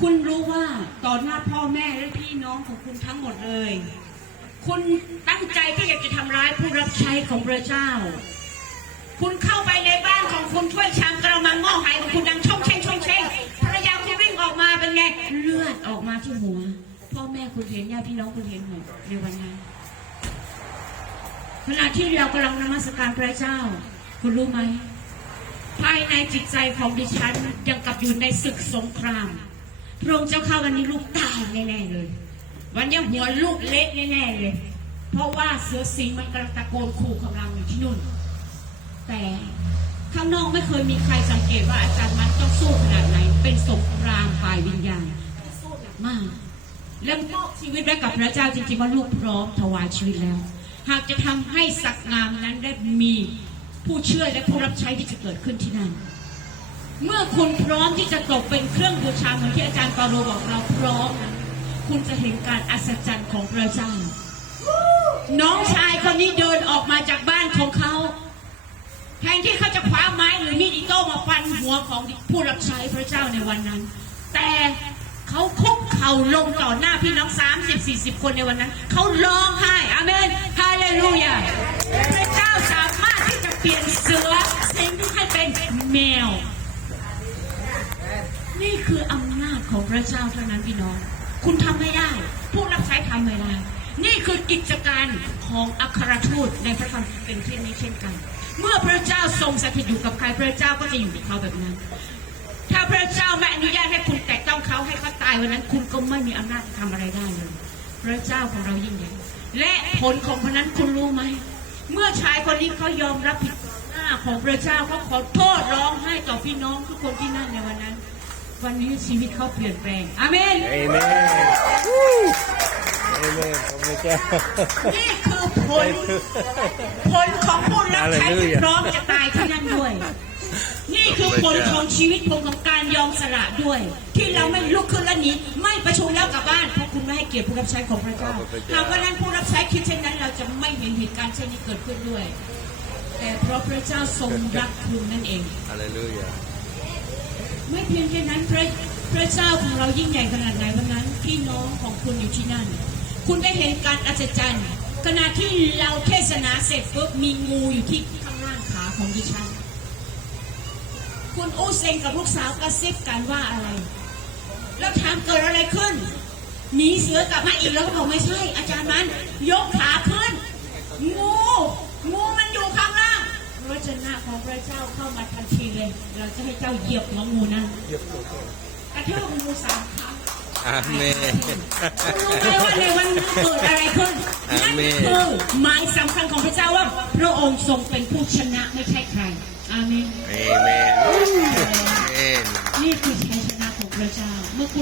คุณรู้ว่าต่อหน้าพ่อแม่และพี่น้องของคุณทั้งหมดเลย คุณตั้งใจที่อยากจะทำร้ายผู้รับใช้ของพระเจ้า คุณเข้าไปในบ้านของคุณถ้วยชามกระมังหม้อหายของคุณดังช่องเช่งช่องเช่งภรรยาคุณวิ่งออกมาเป็นไง เลือดออกมาที่หัว พ่อแม่คุณเห็นญาติพี่น้องคุณเห็นหมดในวันนั้นขณะที่เรากำลังนมัสการพระเจ้า คุณรู้ไหม ภายในจิตใจของดิฉันยังกับอยู่ในศึกสงคราม ระองค์เจ้าข้าวันนี้ลูกตายแน่ๆเลย วันนี้หัวลูกเละแน่ๆเลย เพราะว่าเสือสิงมันกำลังตะโกนขู่กำลังอยู่ที่นู่น แต่ข้างนอกไม่เคยมีใครสังเกตว่าอาจารย์มันต้องสู้ขนาดไหน เป็นสงครามฝ่ายวิญญาณสู้หนักมากและมอบชีวิตไว้กับพระเจ้าจริงๆว่าลูกพร้อมถวายชีวิตแล้ว หากจะทำให้ศักดิ์งามนั้นได้มีผู้เชื่อและผู้รับใช้ที่จะเกิดขึ้นที่นั่น เมื่อคุณพร้อมที่จะตกเป็นเครื่องบูชาเหมือนที่อาจารย์ปาโรบอกเราพร้อมนั้นคุณจะเห็นการอัศจรรย์ของพระเจ้า น้องชายคนนี้เดินออกมาจากบ้านของเขาแทนที่เขาจะคว้าไม้หรือมีดอิโต้มาฟันหัวของผู้รับใช้พระเจ้าในวันนั้น แต่เขาคุกเข่าลงต่อหน้าพี่น้อง30 40 คนในวันนั้น เขาร้องไห้อาเมนฮาเลลูยาพระเจ้าสามารถที่จะเปลี่ยนเสือสิงให้เป็นแมว นี่คืออำนาจของพ ระเจ้าเท่านั้นพี่น้อง คุณทำไม่ได้ ผู้รับใช้ทำไม่ได้นี่คือกิจการของอัครทูตในพระธรรมเป็นเช่นนี้เช่นกัน เมื่อพระเจ้าทรงสถิตอยู่กับใครพระเจ้าก็จะอยู่กับเขาแบบนั้น ถ้าพระเจ้าไม่อนุญาตให้คุณแตะต้องเขาให้เขาตายวันนั้น คุณก็ไม่มีอำนาจทำอะไรได้เลย พระเจ้าของเรายิ่งใหญ่และผลของคนนั้นคุณรู้ไหม เมื่อชายคนนี้เขายอมรับผิดหน้าของพระเจ้าเขาขอโทษร้องไห้ต่อพี่น้องทุกคนที่นั่นในวันนั้น วันนี้ชีวิตเขาเปลี่ยนแปลงอาเมนเอเมนเอเมนขอบคุณเจ้านี่คือผลผลของผู้รับใช้ที่พร้อมจะตายที่นั่นด้วย นี่คือผลของชีวิตผลของการยอมสละด้วย ที่เราไม่ลุกขึ้นแล้วหนีไม่ประชุมแล้วกลับบ้านเพราะคุณไม่ให้เกียรติผู้รับใช้ของพระเจ้าหากวันนั้นผู้รับใช้คิดเช่นนั้น เราจะไม่เห็นเหตุการณ์เช่นนี้เกิดขึ้นด้วย แต่เพราะพระเจ้าทรงรักคุณนั่นเองฮาเลลูยา ไม่เพียงแค่นั้นพระพระเจ้าของเรายิ่งใหญ่ขนาดไหนวันนั้นพี่น้องของคุณอยู่ที่นั่น คุณได้เห็นการอัศจรรย์ขณะที่เราเทศนาเสร็จปุ๊บมีงูอยู่ที่ข้างล่างขาของดิฉัน คุณอู้เซงกับลูกสาวกระซิบกันว่าอะไร แล้วถามเกิดอะไรขึ้นหนีเสือกลับมาอีกแล้วก็บอกไม่ใช่ อาจารย์มัน ยกขาขึ้น ของพระเจ้าเข้ามาทันทีเลย เราจะให้เจ้าเหยียบหัวงูนะเหยียบตัวกระเทาะงูสามครั้งอาเมนรู้ไหมว่าในวันนั้นเกิดอะไรขึ้นนั่นคือหมายสำคัญของพระเจ้าว่าพระองค์ทรงเป็นผู้ชนะไม่ใช่ใคร อาเมนอาเมนนี่คือชัยชนะของพระเจ้าเมื่อ